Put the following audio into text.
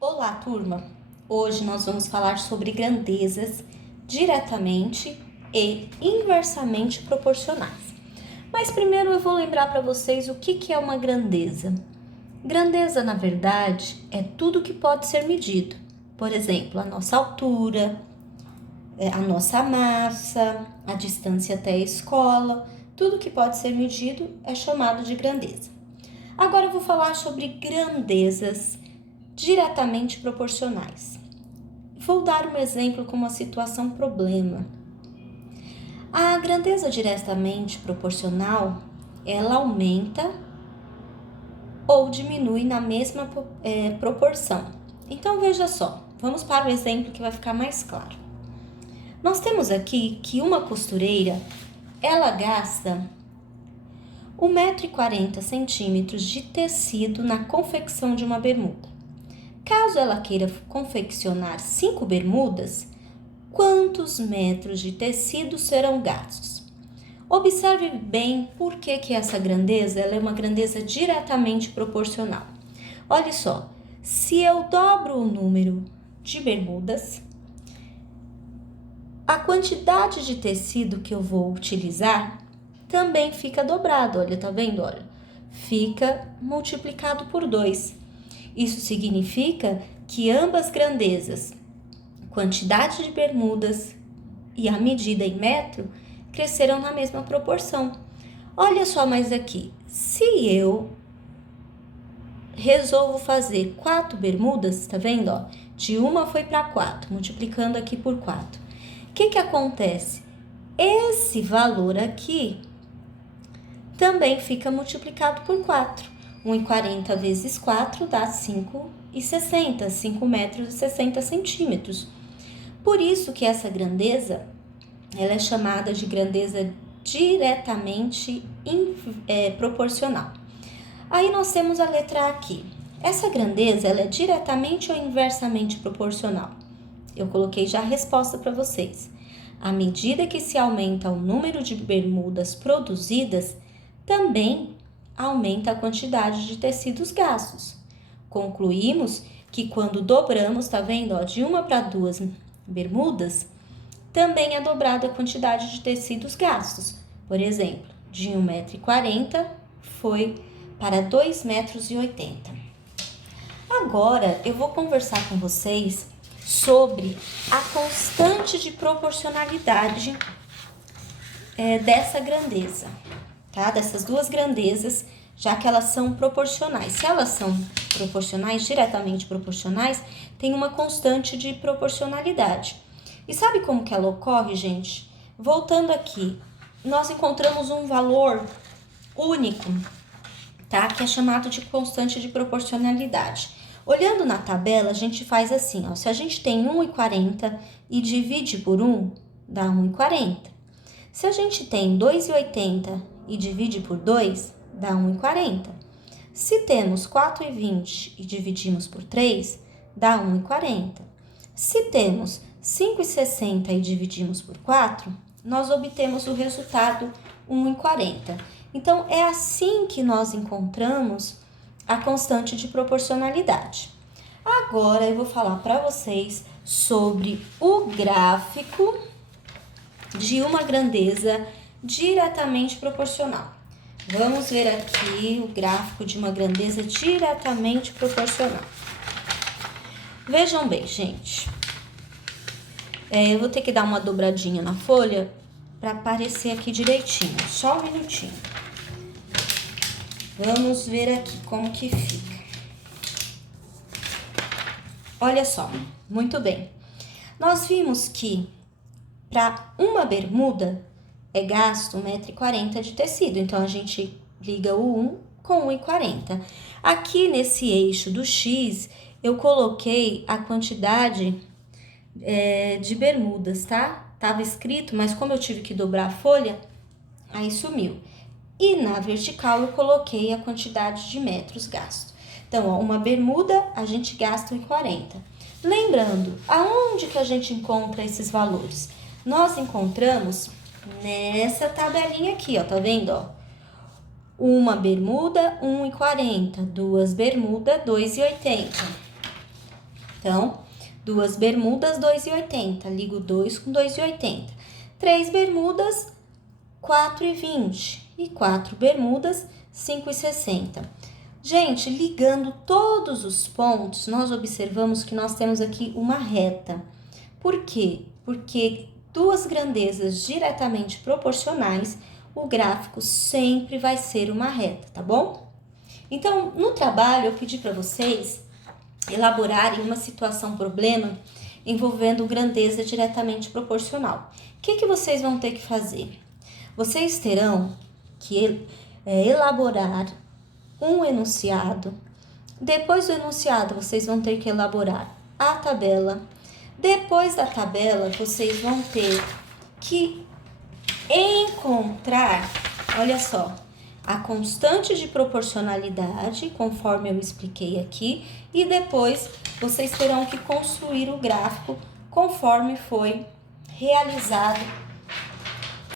Olá, turma! Hoje nós vamos falar sobre grandezas diretamente e inversamente proporcionais. Mas primeiro eu vou lembrar para vocês o que é uma grandeza. Grandeza, na verdade, é tudo que pode ser medido. Por exemplo, a nossa altura, a nossa massa, a distância até a escola, tudo que pode ser medido é chamado de grandeza. Agora eu vou falar sobre grandezas diretamente proporcionais. Vou dar um exemplo com uma situação problema. A grandeza diretamente proporcional, ela aumenta ou diminui na mesma proporção. Então veja só, vamos para o exemplo que vai ficar mais claro. Nós temos aqui que uma costureira, ela gasta 1,40 m de tecido na confecção de uma bermuda. Caso ela queira confeccionar 5 bermudas, quantos metros de tecido serão gastos? Observe bem por que essa grandeza ela é uma grandeza diretamente proporcional. Olha só, se eu dobro o número de bermudas, a quantidade de tecido que eu vou utilizar também fica dobrado. Olha, tá vendo? Olha, fica multiplicado por 2. Isso significa que ambas grandezas, quantidade de bermudas e a medida em metro, cresceram na mesma proporção. Olha só mais aqui, se eu resolvo fazer 4 bermudas, tá vendo? Ó, de uma foi para 4, multiplicando aqui por 4. O que acontece? Esse valor aqui também fica multiplicado por 4. 1,40 vezes 4 dá 5,60, 5 metros e 60 centímetros. Por isso que essa grandeza, ela é chamada de grandeza diretamente proporcional. Aí nós temos a letra A aqui. Essa grandeza, ela é diretamente ou inversamente proporcional? Eu coloquei já a resposta para vocês. À medida que se aumenta o número de bermudas produzidas, também aumenta a quantidade de tecidos gastos. Concluímos que quando dobramos, tá vendo, ó, de uma para 2 bermudas, também é dobrada a quantidade de tecidos gastos. Por exemplo, de 1,40 m foi para 2,80 m. Agora eu vou conversar com vocês sobre a constante de proporcionalidade dessa grandeza. Tá? Dessas duas grandezas, já que elas são proporcionais. Se elas são proporcionais, diretamente proporcionais, tem uma constante de proporcionalidade. E sabe como que ela ocorre, gente? Voltando aqui, nós encontramos um valor único, tá? Que é chamado de constante de proporcionalidade. Olhando na tabela, a gente faz assim, ó. Se a gente tem 1,40 e divide por 1, dá 1,40. Se a gente tem 2,80 e divide por 2, dá 1,40. Se temos 4,20 e dividimos por 3, dá 1,40. Se temos 5,60 e dividimos por 4, nós obtemos o resultado 1,40. Então, é assim que nós encontramos a constante de proporcionalidade. Agora, eu vou falar para vocês sobre o gráfico de uma grandeza diretamente proporcional. Vamos ver aqui o gráfico de uma grandeza diretamente proporcional. Vejam bem, gente. Eu vou ter que dar uma dobradinha na folha para aparecer aqui direitinho. Só um minutinho. Vamos ver aqui como que fica. Olha só, muito bem. Nós vimos que para uma bermuda é gasto 1,40 m de tecido. Então, a gente liga o 1 com 1,40. Aqui nesse eixo do X, eu coloquei a quantidade de bermudas, tá? Tava escrito, mas como eu tive que dobrar a folha, aí sumiu. E na vertical, eu coloquei a quantidade de metros gastos. Então, ó, uma bermuda, a gente gasta 1,40. Lembrando, aonde que a gente encontra esses valores? Nós encontramos nessa tabelinha aqui, ó, tá vendo, ó? Uma bermuda, 1,40. Duas bermudas, 2,80. Então, 2 bermudas, 2,80. Ligo 2 com 2,80. 3 bermudas, 4,20. E 4 bermudas, 5,60. Gente, ligando todos os pontos, nós observamos que nós temos aqui uma reta. Por quê? Porque duas grandezas diretamente proporcionais, o gráfico sempre vai ser uma reta, tá bom? Então, no trabalho, eu pedi para vocês elaborarem uma situação problema envolvendo grandeza diretamente proporcional. O que vocês vão ter que fazer? Vocês terão que elaborar um enunciado. Depois do enunciado, vocês vão ter que elaborar a tabela. Depois da tabela, vocês vão ter que encontrar, olha só, a constante de proporcionalidade, conforme eu expliquei aqui, e depois vocês terão que construir o gráfico conforme foi realizado